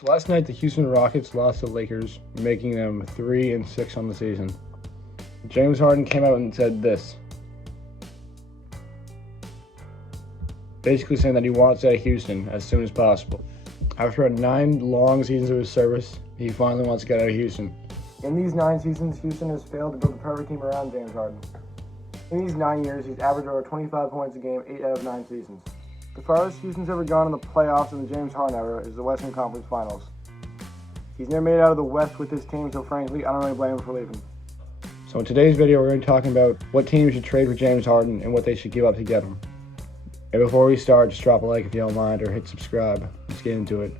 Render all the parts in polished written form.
So last night, the Houston Rockets lost to the Lakers, making them 3-6 on the season. James Harden came out and said this, basically saying that he wants out of Houston as soon as possible. After 9 long seasons of his service, he finally wants to get out of Houston. In these 9 seasons, Houston has failed to build the perfect team around James Harden. In these 9 years, he's averaged over 25 points a game 8 out of 9 seasons. The farthest Houston's ever gone in the playoffs in the James Harden era is the Western Conference Finals. He's never made it out of the West with this team, so frankly, I don't really blame him for leaving. So in today's video, we're going to be talking about what teams should trade for James Harden and what they should give up to get him. And before we start, just drop a like if you don't mind or hit subscribe. Let's get into it.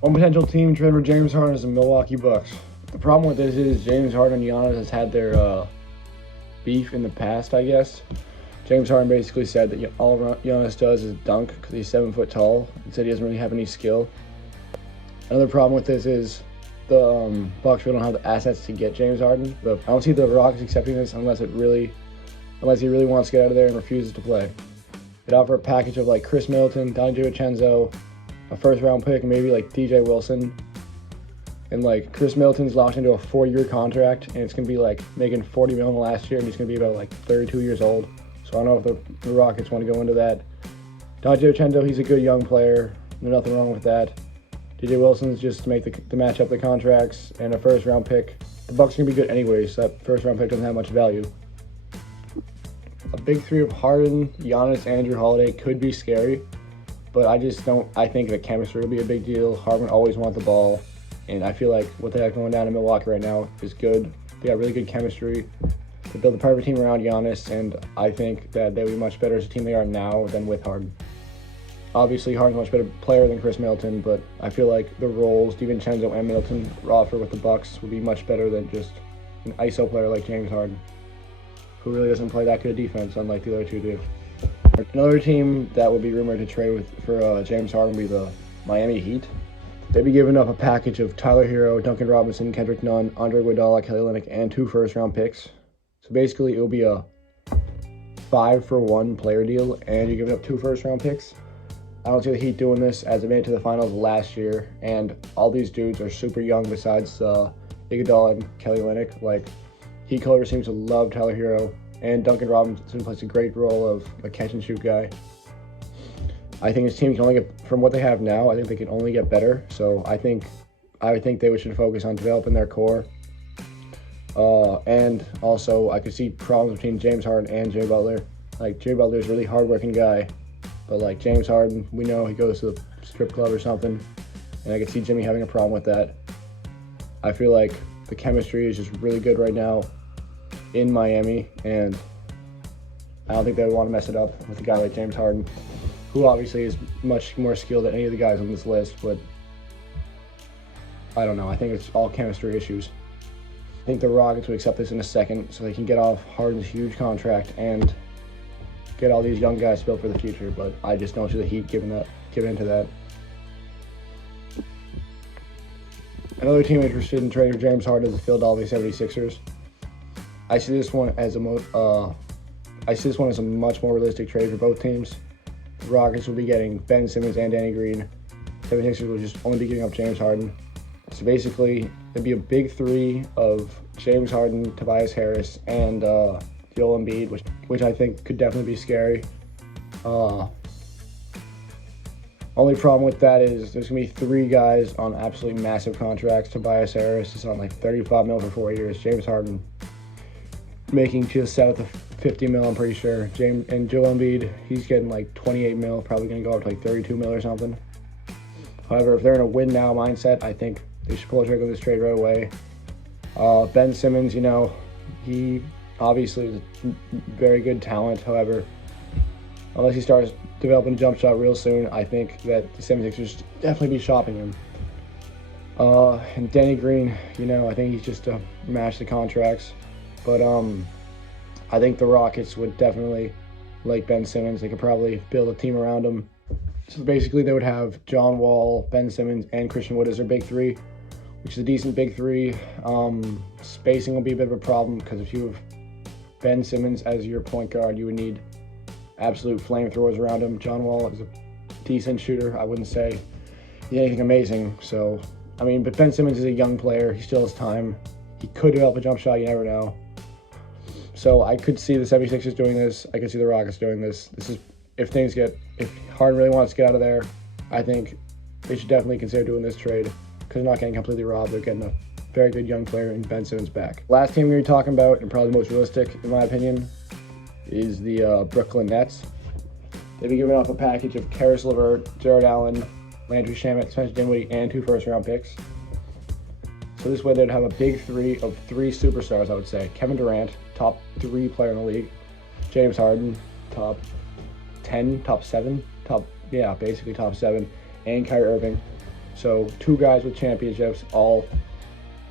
One potential team trade for James Harden is the Milwaukee Bucks. The problem with this is James Harden and Giannis has had their beef in the past, I guess. James Harden basically said that all Giannis does is dunk because he's 7 foot tall. He said he doesn't really have any skill. Another problem with this is the Bucks really don't have the assets to get James Harden. But I don't see the Rockets accepting this unless he really wants to get out of there and refuses to play. They'd offer a package of like Chris Middleton, Donte DiVincenzo, a first-round pick, and maybe like DJ Wilson. And like Chris Middleton's locked into a 4-year contract, and it's gonna be like making $40 million last year, and he's gonna be about like 32 years old. So I don't know if the Rockets want to go into that. Donte DiVincenzo, he's a good young player. There's nothing wrong with that. DJ Wilson's just to make to match up the contracts and a first-round pick. The Bucks are gonna be good anyways. So that first-round pick doesn't have much value. A big three of Harden, Giannis, and Andrew Holiday could be scary, but I just don't. I think the chemistry will be a big deal. Harden always wants the ball, and I feel like what they have going down in Milwaukee right now is good. They got really good chemistry. They build the perfect team around Giannis, and I think that they would be much better as a team they are now than with Harden. Obviously, Harden's a much better player than Chris Middleton, but I feel like the roles DiVincenzo and Middleton offer with the Bucks would be much better than just an ISO player like James Harden, who really doesn't play that good defense, unlike the other two do. Another team that will be rumored to trade for James Harden will be the Miami Heat. They'd be giving up a package of Tyler Hero, Duncan Robinson, Kendrick Nunn, Andre Iguodala, Kelly Olynyk, and 2 first-round picks. So basically, it will be a 5-for-1 player deal, and you're giving up 2 first-round picks. I don't see the Heat doing this as they made it to the finals last year, and all these dudes are super young besides Iguodala and Kelly Olynyk. Like, Heat color seems to love Tyler Hero, and Duncan Robinson plays a great role of a catch-and-shoot guy. I think this team can only get, from what they have now, I think they can only get better. So I think they should focus on developing their core. And also, I could see problems between James Harden and Jay Butler. Like, Jay Butler is a really hard-working guy, but like James Harden, we know he goes to the strip club or something, and I could see Jimmy having a problem with that. I feel like the chemistry is just really good right now in Miami, and I don't think they would want to mess it up with a guy like James Harden, who obviously is much more skilled than any of the guys on this list, but I don't know. I think it's all chemistry issues. I think the Rockets would accept this in a second so they can get off Harden's huge contract and get all these young guys built for the future, but I just don't see the Heat giving into that. Another team interested in trading for James Harden is the Philadelphia 76ers. I see this one as a much more realistic trade for both teams. The Rockets will be getting Ben Simmons and Danny Green. 76ers will just only be giving up James Harden. So basically, it'd be a big three of James Harden, Tobias Harris, and Joel Embiid, which I think could definitely be scary. Only problem with that is there's going to be 3 guys on absolutely massive contracts. Tobias Harris is on like $35 million for 4 years. James Harden making just south of $50 million, I'm pretty sure. And Joel Embiid, he's getting like $28 million, probably going to go up to like $32 million or something. However, if they're in a win-now mindset, I think they should pull a trigger on this trade right away. Ben Simmons, he obviously is a very good talent. However, unless he starts developing a jump shot real soon, I think that the 76ers definitely be shopping him. And Danny Green, I think he's just to match the contracts. But I think the Rockets would definitely like Ben Simmons. They could probably build a team around him. So basically they would have John Wall, Ben Simmons, and Christian Wood as their big three, which is a decent big three. Spacing will be a bit of a problem because if you have Ben Simmons as your point guard, you would need absolute flamethrowers around him. John Wall is a decent shooter. I wouldn't say did anything amazing. So, I mean, but Ben Simmons is a young player. He still has time. He could develop a jump shot. You never know. So I could see the 76ers doing this. I could see the Rockets doing this. This is if Harden really wants to get out of there, I think they should definitely consider doing this trade because they're not getting completely robbed. They're getting a very good young player in Ben Simmons back. Last team we're going to be talking about, and probably the most realistic in my opinion, is the Brooklyn Nets. They've been giving off a package of Karis LeVert, Jared Allen, Landry Shamet, Spencer Dinwiddie, and 2 first-round picks. So this way they'd have a big three of 3 superstars, I would say. Kevin Durant, top 3 player in the league. James Harden, top 10, top 7, basically top 7. And Kyrie Irving. So 2 guys with championships, all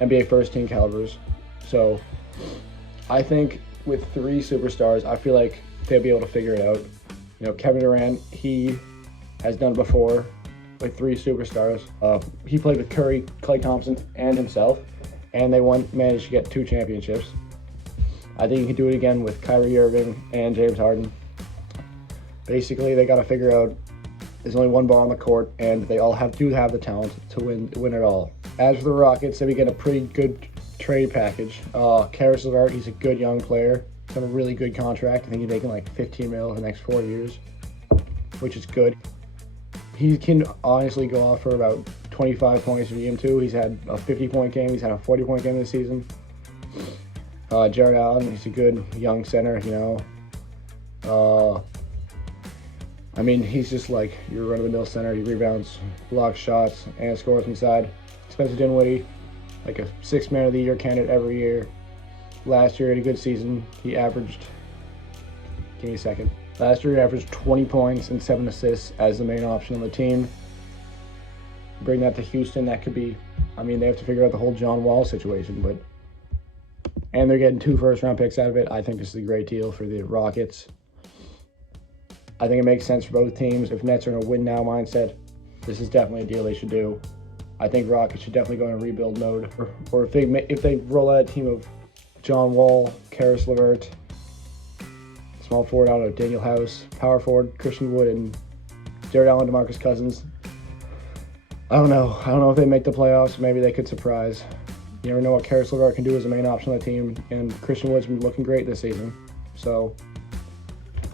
NBA first-team calibers. So I think with 3 superstars, I feel like they'll be able to figure it out. You know, Kevin Durant, he has done it before with 3 superstars. He played with Curry, Klay Thompson, and himself, and they managed to get 2 championships. I think he can do it again with Kyrie Irving and James Harden. Basically, they got to figure out there's only one ball on the court, and they all do have the talent to win it all. As for the Rockets, they get a pretty good trade package. Karis LeVert, he's a good young player. He's on a really good contract. I think he's making like $15 million in the next 4 years, which is good. He can honestly go off for about 25 points in game 2. He's had a 50-point game. He's had a 40-point game this season. Jared Allen, he's a good young center, you know. I mean, he's just like your run-of-the-mill center. He rebounds, blocks shots, and scores inside. Spencer Dinwiddie, like a 6th man of the year candidate every year. Last year, he had a good season. He averaged, give me a second. Last year, he averaged 20 points and 7 assists as the main option on the team. Bring that to Houston, that could be, I mean, they have to figure out the whole John Wall situation, but, and they're getting 2 first-round picks out of it. I think this is a great deal for the Rockets. I think it makes sense for both teams. If Nets are in a win-now mindset, this is definitely a deal they should do. I think Rockets should definitely go in a rebuild mode. Or if they roll out a team of John Wall, Karis LeVert, small forward out of Daniel House, power forward Christian Wood, and Jared Allen, DeMarcus Cousins. I don't know if they make the playoffs. Maybe they could surprise. You never know what Karis LeVert can do as a main option on the team, and Christian Wood's been looking great this season. So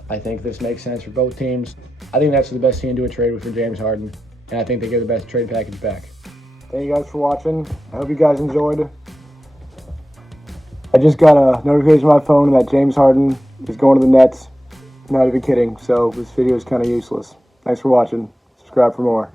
I think this makes sense for both teams. I think that's the best team to do a trade with for James Harden, and I think they get the best trade package back. Thank you guys for watching. I hope you guys enjoyed. I just got a notification on my phone that James Harden is going to the Nets. Not even kidding, so this video is kind of useless. Thanks for watching. Subscribe for more.